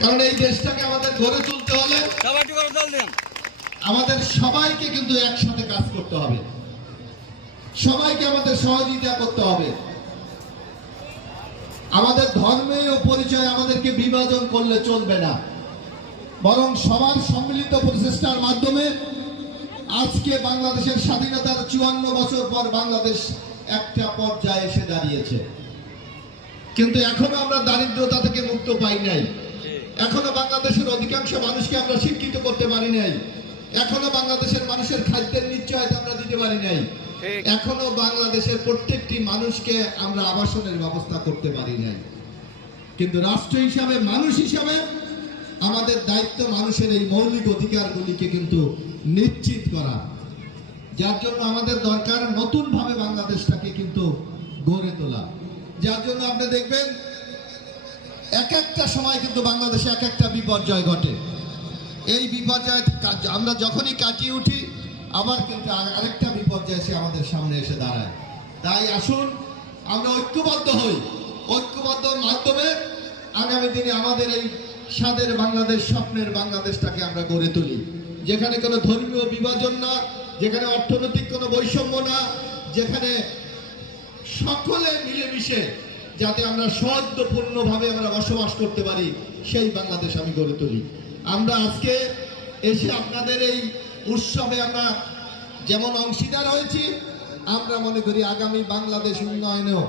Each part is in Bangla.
কারণ এই দেশটাকে আমাদের গড়ে তুলতে হলে আমাদের সবাইকে কিন্তু একসাথে কাজ করতে হবে, সবাইকে আমাদের সহযোগিতা করতে হবে। আমাদের ধর্মীয় পরিচয় আমাদেরকে বিভাজন করলে চলবে না, বরং সবার সম্মিলিত প্রচেষ্টার মাধ্যমে আজকে বাংলাদেশের স্বাধীনতার 54 বছর পর বাংলাদেশ একটা পর্যায়ে এসে দাঁড়িয়েছে। কিন্তু এখনো আমরা দারিদ্রতা থেকে মুক্ত পাই নাই, এখনো বাংলাদেশের অধিকাংশ মানুষকে আমরা শিক্ষিত করতে পারি নাই, এখনো বাংলাদেশের মানুষের খাদ্যের নিশ্চয়তা আমরা দিতে পারি নাই, এখনো বাংলাদেশের প্রত্যেকটি মানুষকে আমরা আবাসনের ব্যবস্থা করতে পারি নাই। কিন্তু রাষ্ট্র হিসাবে, মানুষ হিসাবে আমাদের দায়িত্ব মানুষের এই মৌলিক অধিকারগুলিকে কিন্তু নিশ্চিত করা, যার জন্য আমাদের দরকার নতুন ভাবে বাংলাদেশটাকে কিন্তু গড়ে তোলা। যার জন্য আপনি দেখবেন এক একটা সময় কিন্তু বাংলাদেশে এক একটা বিপর্যয় ঘটে। এই বিপর্যয় আমরা যখনই কাটিয়ে উঠি আবার কিন্তু আরেকটা বিপর্যয় এসে আমাদের সামনে এসে দাঁড়ায়। তাই আসুন আমরা ঐক্যবদ্ধ হই, ঐক্যবদ্ধ মাধ্যমে আগামী দিনে আমাদের এই স্বাদের বাংলাদেশ, স্বপ্নের বাংলাদেশটাকে আমরা গড়ে তুলি, যেখানে কোনো ধর্মীয় বিভাজন না, যেখানে অর্থনৈতিক কোনো বৈষম্য না, যেখানে সকলে মিলেমিশে যাতে আমরা সৌহার্দ্যপূর্ণভাবে আমরা বসবাস করতে পারি, সেই বাংলাদেশ আমি গড়ে তুলি। আমরা আজকে এসে আপনাদের এই উৎসবে আমরা যেমন অংশীদার হয়েছি, আমরা মনে করি আগামী বাংলাদেশ উন্নয়নেও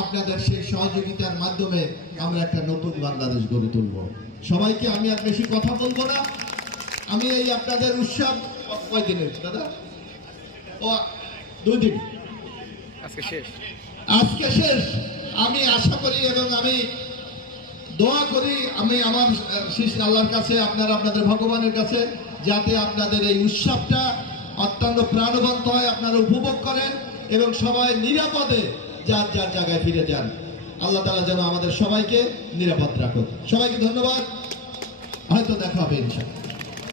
আপনাদের সেই সহযোগিতার মাধ্যমে আমরা একটা নতুন বাংলাদেশ গড়ে তুলব। সবাইকে আমি আর বেশি কথা বলবো না। আমি এই আপনাদের উৎসব কয়দিনের দাদা? ও 2 দিন, আজকে শেষ। আমি আশা করি এবং আমি দোয়া করি, আমি আমার আল্লাহর কাছে, আপনারা আপনাদের ভগবানের কাছে, যাতে আপনাদের এই উৎসবটা অত্যন্ত প্রাণবন্ত হয়, আপনারা উপভোগ করেন এবং সবাই নিরাপদে যার যার জায়গায় ফিরে যান। আল্লাহ তাআলা যেন আমাদের সবাইকে নিরাপদ রাখুন। সবাইকে ধন্যবাদ, হয়তো দেখা হবে ইনশাআল্লাহ।